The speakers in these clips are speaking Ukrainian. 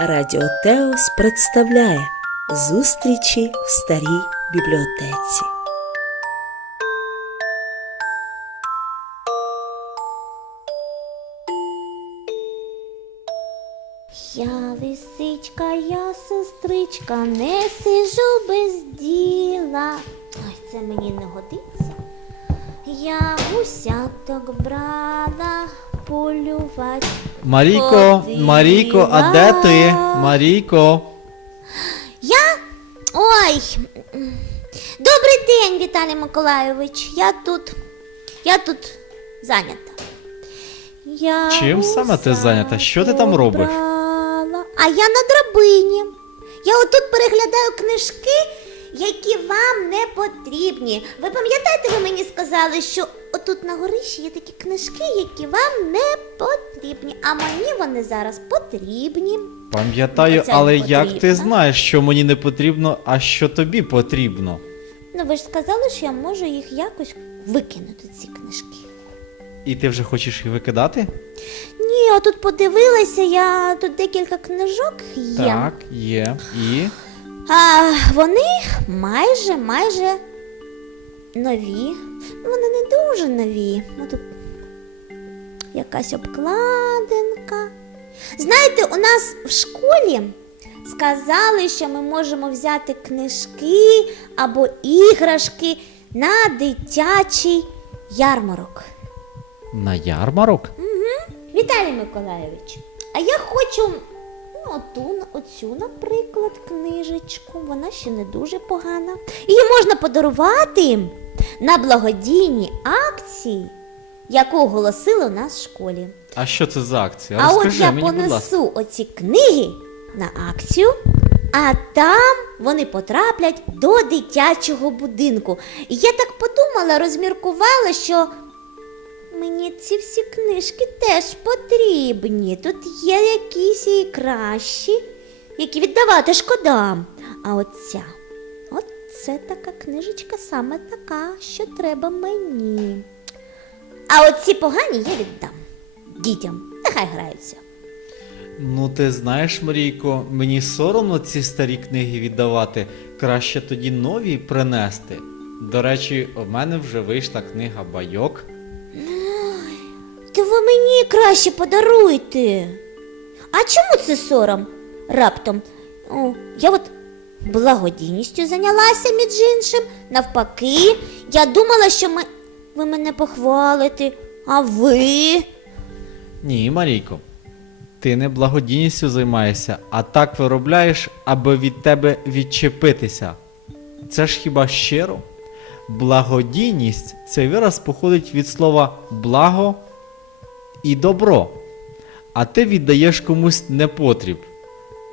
Радіо Теос представляє зустрічі в старій бібліотеці. Я лисичка, я сестричка, не сижу без діла. Ой, це мені не годиться. Я гусяток брала полювати. Марійко. Марійко, а де ти? Марійко. Я. Ой. Добрий день, Віталій Миколайович. Я тут. Я тут зайнята. Я Чим саме ти зайнята? Що ти там робиш? А я на драбині. Я отут переглядаю книжки, які вам не потрібні. Ви пам'ятаєте, ви мені сказали, що отут на горищі є такі книжки, які вам не потрібні, а мені вони зараз потрібні. Пам'ятаю, але як ти знаєш, що мені не потрібно, а що тобі потрібно? Ну, ви ж сказали, що я можу їх якось викинути, ці книжки. І ти вже хочеш їх викидати? Ні, я тут подивилася, я тут декілька книжок є. Так, є. І. А вони майже, майже нові. Ну, Вони не дуже нові. Ну тут якась обкладинка. Знаєте, у нас в школі сказали, що ми можемо взяти книжки або іграшки на дитячий ярмарок. На ярмарок? Віталій Миколайович, а я хочу оту, оцю, наприклад, книжечку. Вона ще не дуже погана. Її можна подарувати на благодійні акції, яку оголосили у нас в школі. А що це за акція? а от я мені, будь ласка. понесу оці книги на акцію, а там вони потраплять до дитячого будинку. І я так подумала, розміркувала, що мені ці всі книжки теж потрібні. Тут є якісь і кращі, які віддавати шкода. А оця, от це така книжечка саме така, що треба мені. А оці погані я віддам дітям. Нехай граються. Ну, ти знаєш, Марійко, мені соромно ці старі книги віддавати. Краще тоді нові принести. До речі, у мене вже вийшла книга байок. Краще подаруйте. А чому це сором? Раптом. О, я от благодійністю зайнялася між іншим. Навпаки, я думала, що ми... ви мене похвалите, а ви. Ні, Марійко, ти не благодійністю займаєшся, а так виробляєш, аби від тебе відчепитися. Це ж хіба щиро? Благодійність цей вираз походить від слова благо і добро. А ти віддаєш комусь непотріб.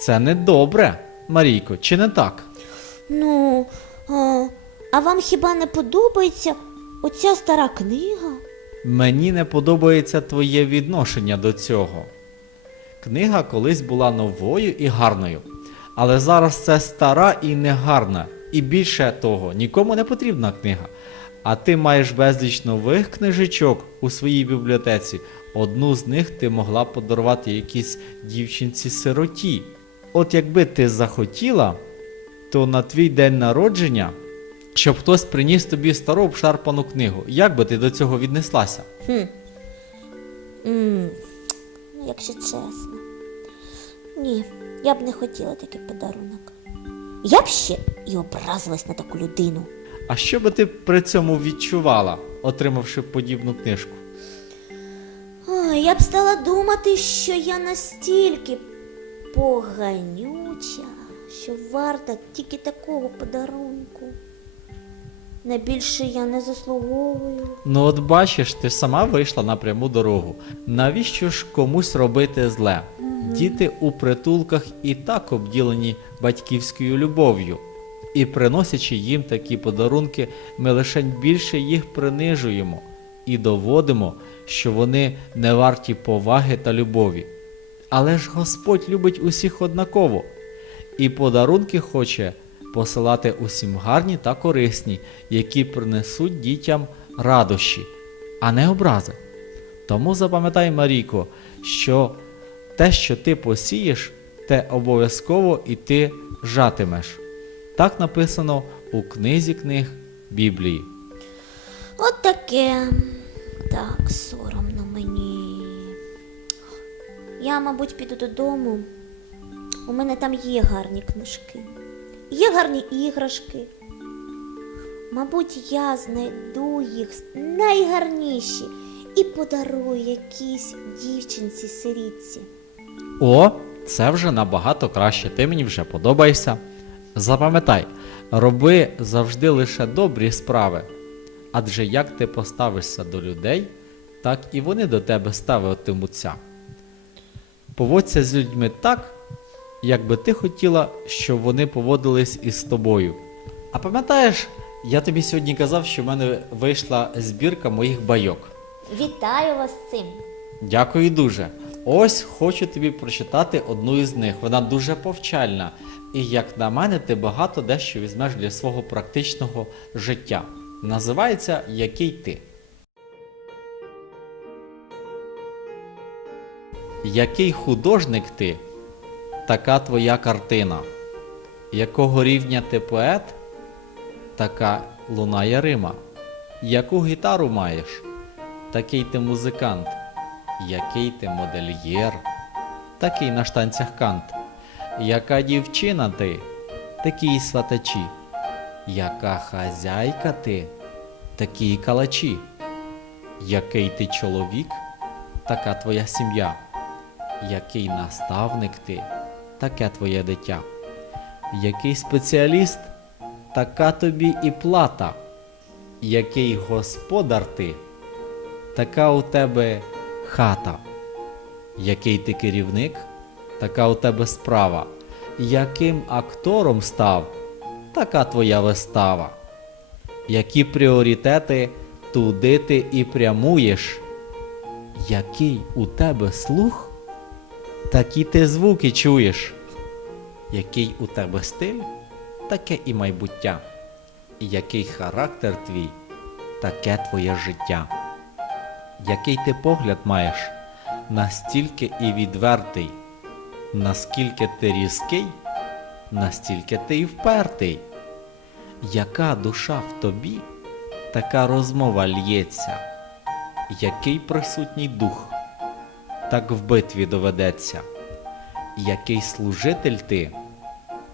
Це не добре, Марійко, чи не так? Ну, а, а вам хіба не подобається оця стара книга? Мені не подобається твоє відношення до цього. Книга колись була новою і гарною, але зараз це стара і негарна. І більше того, нікому не потрібна книга. А ти маєш безліч нових книжечок у своїй бібліотеці. Одну з них ти могла подарувати якійсь дівчинці-сироті. От якби ти захотіла, то на твій день народження, щоб хтось приніс тобі стару обшарпану книгу, як би ти до цього віднеслася? Хм. М, якщо чесно. Ні, я б не хотіла такий подарунок. Я б ще і образилась на таку людину. А що би ти при цьому відчувала, отримавши подібну книжку? Я б стала думати, що я настільки поганюча, що варта тільки такого подарунку. На більше я не заслуговую. Ну от бачиш, ти ж сама вийшла на пряму дорогу. Навіщо ж комусь робити зле? Діти у притулках і так обділені батьківською любов'ю. І приносячи їм такі подарунки, ми лише більше їх принижуємо і доводимо, що вони не варті поваги та любові. Але ж Господь любить усіх однаково, і подарунки хоче посилати усім гарні та корисні, які принесуть дітям радощі, а не образи. Тому запам'ятай, Марійко, що те, що ти посієш, те обов'язково і ти жатимеш. Так написано у книзі книг Біблії. От таке. Так, соромно мені. Я, мабуть, піду додому. У мене там є гарні книжки, є гарні іграшки. Мабуть, я знайду їх найгарніші і подарую якійсь дівчинці сирітці. О, це вже набагато краще. Ти мені вже подобаєшся. Запам'ятай, роби завжди лише добрі справи. Адже як ти поставишся до людей, так і вони до тебе ставитимуться. Поводься з людьми так, як би ти хотіла, щоб вони поводились із тобою. А пам'ятаєш, я тобі сьогодні казав, що в мене вийшла збірка моїх байок. Вітаю вас з цим! Дякую дуже. Ось хочу тобі прочитати одну із них. Вона дуже повчальна. І як на мене, ти багато дещо візьмеш для свого практичного життя. Називається Який ти. Який художник ти, така твоя картина. Якого рівня ти поет, така лунає Рима. Яку гітару маєш, такий ти музикант. Який ти модельєр, такий на штанцях кант. Яка дівчина ти, такі сватачі. Яка хазяйка ти, такі калачі. Який ти чоловік, така твоя сім'я. Який наставник ти, таке твоє дитя. Який спеціаліст, така тобі і плата. Який господар ти, така у тебе хата. Який ти керівник, така у тебе справа. Яким актором став, така твоя вистава. Які пріоритети туди ти і прямуєш. Який у тебе слух, такі ти звуки чуєш. Який у тебе стиль, таке і майбуття. Який характер твій, таке твоє життя. Який ти погляд маєш, настільки і відвертий, наскільки ти різкий, настільки ти і впертий. Яка душа в тобі, така розмова лється, який присутній дух, так в битві доведеться, який служитель ти,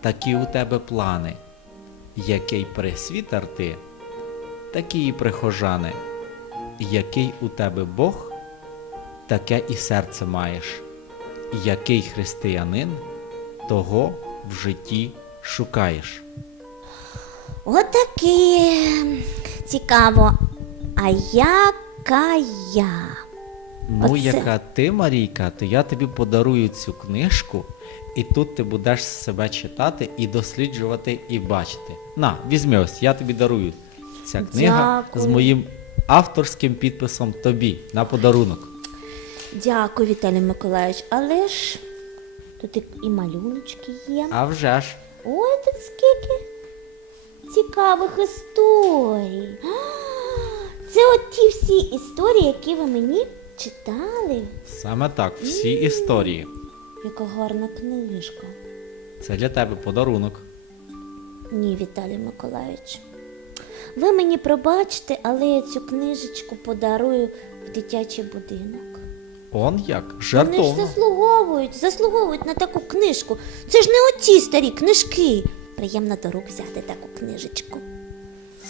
такі у тебе плани, який пресвітер ти, такі і прихожани. Який у тебе Бог, таке і серце маєш, який християнин, того в житті шукаєш. Отаке цікаво. А яка я? Ну, Оце. яка ти, Марійка, то я тобі подарую цю книжку, і тут ти будеш себе читати і досліджувати, і бачити. На, візьми ось, я тобі дарую. Ця книга Дякую. з моїм авторським підписом тобі на подарунок. Дякую, Віталій Миколаївич. Але ж тут і, малюночки є. А вже ж. Ой, тут скільки цікавих історій. Це от ті всі історії, які ви мені читали. Саме так, всі історії. Яка гарна книжка. Це для тебе подарунок. Ні, Віталій Миколаївич. Ви мені пробачте, але я цю книжечку подарую в дитячий будинок. Он як? Вони ж заслуговують, заслуговують на таку книжку. Це ж не оті старі книжки. Приємно до рук взяти таку книжечку.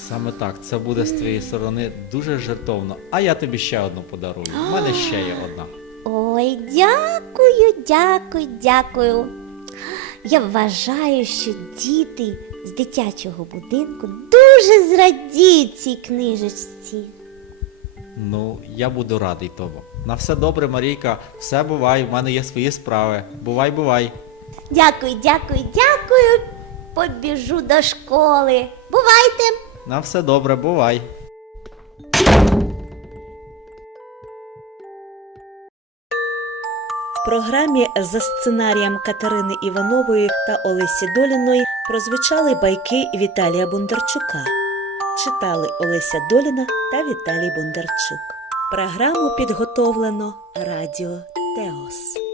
Саме так, це буде з твоєї сторони дуже жартовно. А я тобі ще одну подарую. У мене ще є одна. Ой, дякую, дякую, дякую. Я вважаю, що діти з дитячого будинку дуже зрадіють цій книжечці. Ну, я буду радий тому. На все добре, Марійка, все бувай, в мене є свої справи. Бувай, бувай. Дякую, дякую, дякую. Побіжу до школи. Бувайте! На все добре, бувай. В програмі за сценарієм Катерини Іванової та Олесі Доліної прозвучали байки Віталія Бондарчука. Читали Олеся Доліна та Віталій Бондарчук. Програму підготовлено Радіо Теос.